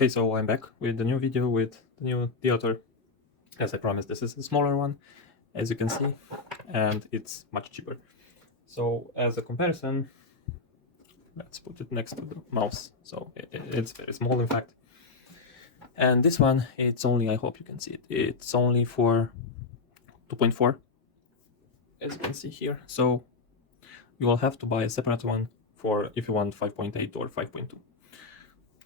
Okay, so I'm back with the new video with the new theater. As I promised, this is a smaller one, as you can see, and it's much cheaper. So as a comparison, let's put it next to the mouse. So it's very small, in fact. And this one, it's only, I hope you can see it, it's only for 2.4, as you can see here. So you will have to buy a separate one for if you want 5.8 or 5.2.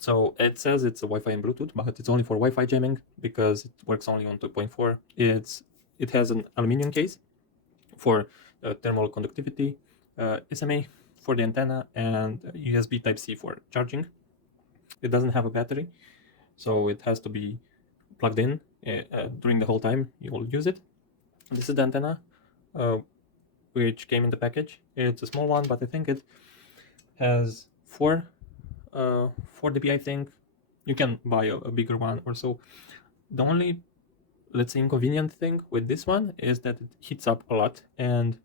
So it says it's a Wi-Fi and Bluetooth, but it's only for Wi-Fi jamming because it works only on 2.4. It has an aluminum case for thermal conductivity, SMA for the antenna, and USB Type-C for charging. It doesn't have a battery, so it has to be plugged in during the whole time you will use it. This is the antenna, which came in the package. It's a small one, but I think it has 4 dB, I think. You can buy a bigger one or so. The only, let's say, inconvenient thing with this one is that it heats up a lot and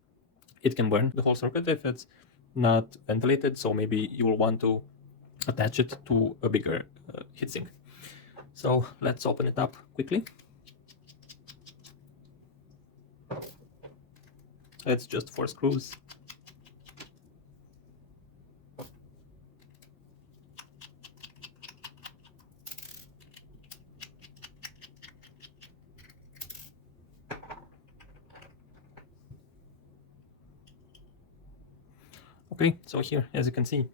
it can burn the whole circuit if it's not ventilated. So maybe you will want to attach it to a bigger heatsink. So let's open it up quickly. It's just 4 screws. Okay, so here, as you can see,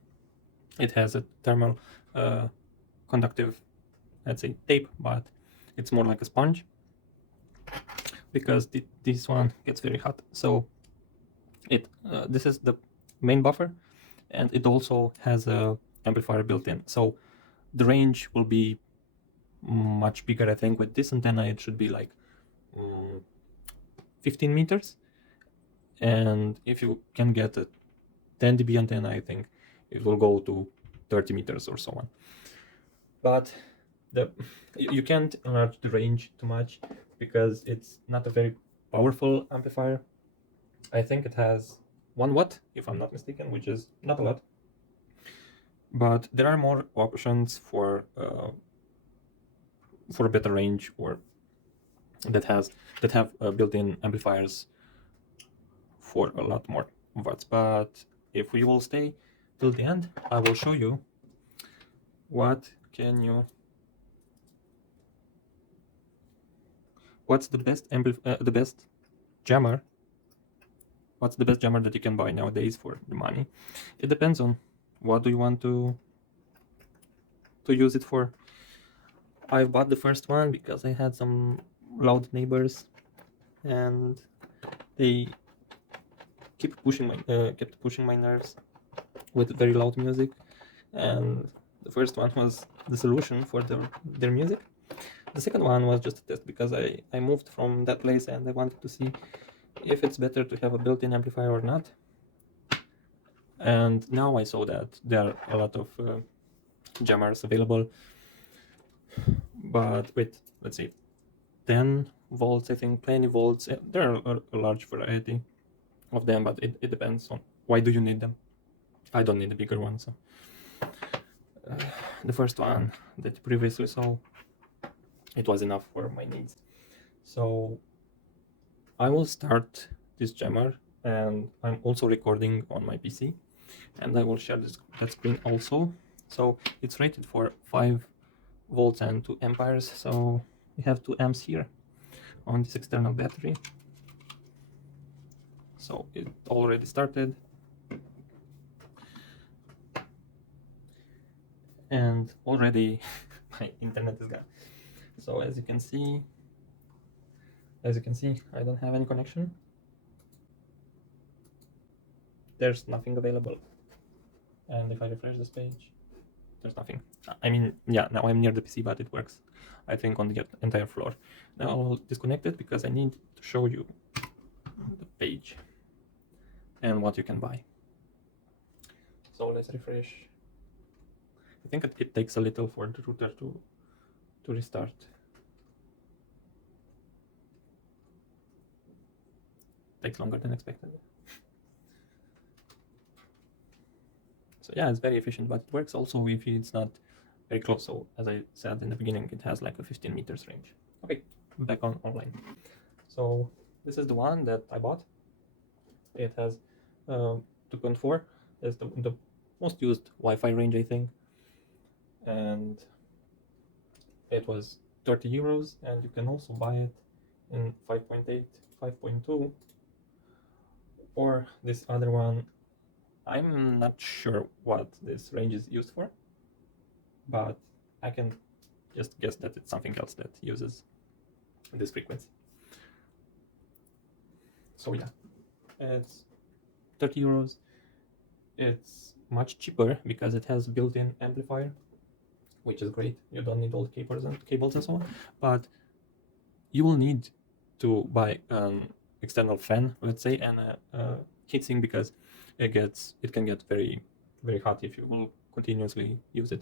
it has a thermal conductive, let's say, tape, but it's more like a sponge because this one gets very hot. So this is the main buffer, and it also has a amplifier built in. So the range will be much bigger. I think with this antenna it should be like 15 meters, and if you can get a 10 dB antenna, I think it will go to 30 meters or so on. But you can't enlarge the range too much because it's not a very powerful amplifier. I think it has 1 watt, if I'm not mistaken, which is not a lot. But there are more options for a better range, or that have built-in amplifiers for a lot more watts. But if we will stay till the end, I will show you what's the best jammer. What's the best jammer that you can buy nowadays for the money? It depends on what do you want to use it for. I bought the first one because I had some loud neighbors, and they kept pushing my nerves with very loud music. And the first one was the solution for their music. The second one was just a test because I moved from that place and I wanted to see if it's better to have a built-in amplifier or not. And now I saw that there are a lot of jammers available, but with, let's say, 10 volts, I think 20 volts. There are a large variety of them, but it depends on why do you need them. I don't need a bigger one. So the first one that you previously saw, it was enough for my needs. So I will start this jammer, and I'm also recording on my PC, and I will share that screen also. So it's rated for 5 volts and 2 amperes. So we have 2 amps here on this external battery. So it already started, and already my internet is gone. So as you can see, I don't have any connection. There's nothing available. And if I refresh this page, there's nothing. I mean, yeah, now I'm near the PC, but it works, I think, on the entire floor. Now I'll disconnect it because I need to show you the page and what you can buy. So let's refresh. I think it takes a little for the router to restart. Takes longer than expected. So yeah, it's very efficient, but it works also if it's not very close. So as I said in the beginning, it has like a 15 meters range. Okay, back on online. So this is the one that I bought. It has 2.4. It's the most used Wi-Fi range, I think, and it was 30 euros, and you can also buy it in 5.8, 5.2, or this other one. I'm not sure what this range is used for, but I can just guess that it's something else that uses this frequency. So yeah, it's 30 euros. It's much cheaper because it has built-in amplifier, which is great. You don't need all the cables and so on, but you will need to buy an external fan, let's say, and a heatsink, because it can get very, very hot if you will continuously use it,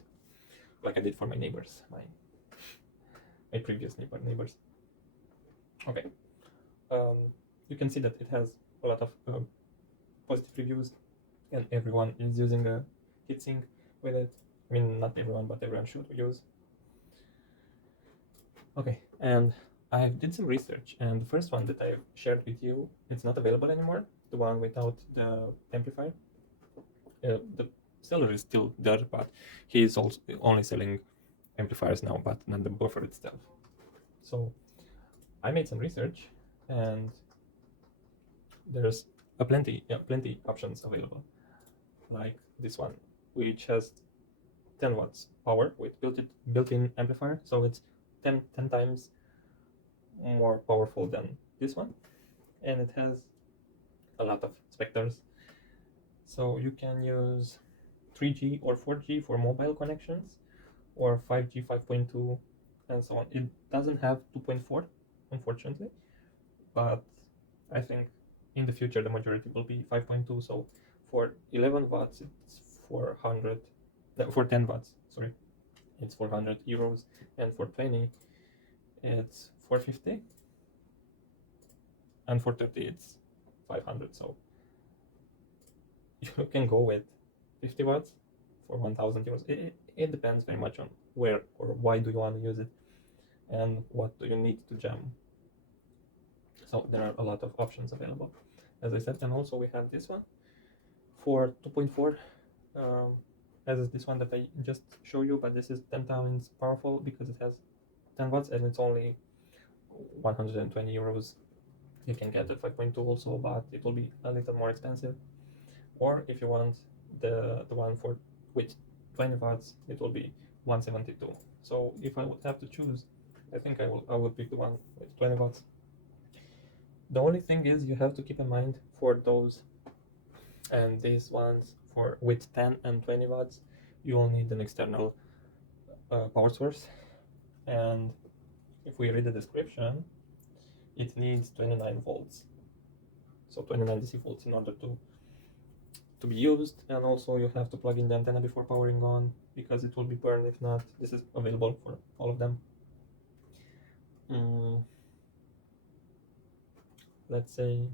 like I did for my neighbors, my previous neighbors. Okay, you can see that it has a lot of positive reviews, and everyone is using a heatsink with it. I mean, not everyone, but everyone should use. Okay, and I did some research, and the first one that I shared with you, it's not available anymore, the one without the amplifier. The seller is still there, but he is also only selling amplifiers now, but not the buffer itself. So I made some research, and there's plenty options available, like this one, which has 10 watts power with built-in amplifier, so it's 10 times more powerful than this one, and it has a lot of specters, so you can use 3G or 4G for mobile connections, or 5G, 5.2, and so on. It doesn't have 2.4, unfortunately, but I think in the future the majority will be 5.2. So for 11 watts it's 400, for 10 watts, sorry, it's 400 euros, and for 20 it's 450, and for 30 it's 500. So you can go with 50 watts for 1000 euros. It depends very much on where or why do you want to use it, and what do you need to jam. So there are a lot of options available, as I said. And also we have this one for 2.4, as is this one that I just showed you, but this is 10 times powerful because it has 10 watts, and it's only 120 euros. You can get the 5.2 also, but it will be a little more expensive. Or if you want the one with 20 watts, it will be 172. So if I would have to choose, I think I would pick the one with 20 watts. The only thing is, you have to keep in mind for those and these ones with 10 and 20 watts, you will need an external power source. And if we read the description, it needs 29 volts. So 29 DC volts in order to be used. And also you have to plug in the antenna before powering on, because it will be burned if not. This is available for all of them. Let's say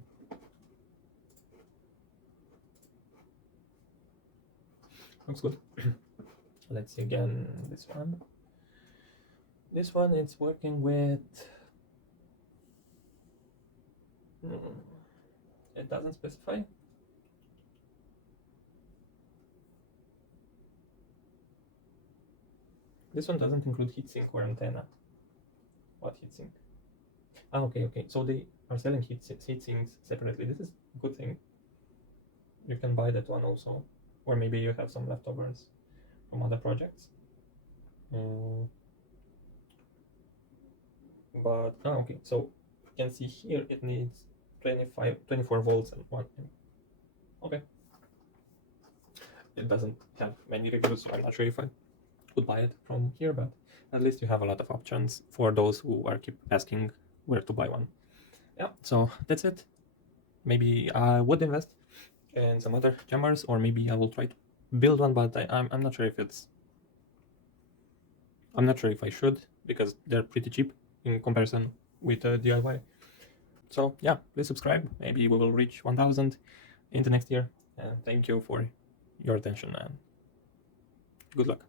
looks good. Let's see again this one. This one, it's working with it doesn't specify. This one doesn't include heatsink or antenna. What heatsink? Ah, okay. So they are selling heatsinks separately. This is a good thing. You can buy that one also, or maybe you have some leftovers from other projects. But okay. So you can see here it needs 24 volts and 1 amp. Okay. It doesn't have many reviews, so I'm not sure if I would buy it from here, but at least you have a lot of options for those who are keep asking where to buy one. Yeah, so that's it. Maybe I would invest in some other jammers, or maybe I will try to build one, but I'm not sure if I should, because they're pretty cheap in comparison with DIY. So yeah, please subscribe. Maybe we will reach 1000 in the next year. And thank you for your attention, and good luck.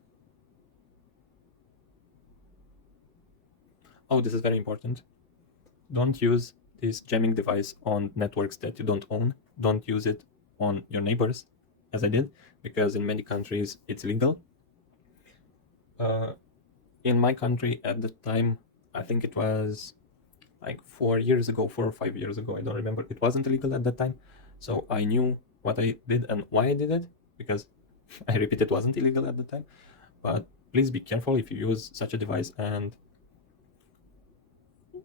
Oh, this is very important. Don't use this jamming device on networks that you don't own. Don't use it on your neighbors, as I did, because in many countries it's illegal. In my country at the time, I think it was like 4 years ago, 4 or 5 years ago, I don't remember. It wasn't illegal at that time. So I knew what I did and why I did it, because I repeat, it wasn't illegal at the time. But please be careful if you use such a device, and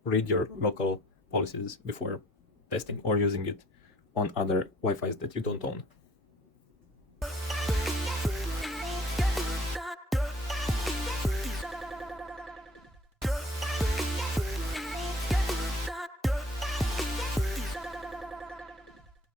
read your local policies before testing or using it on other Wi-Fis that you don't own.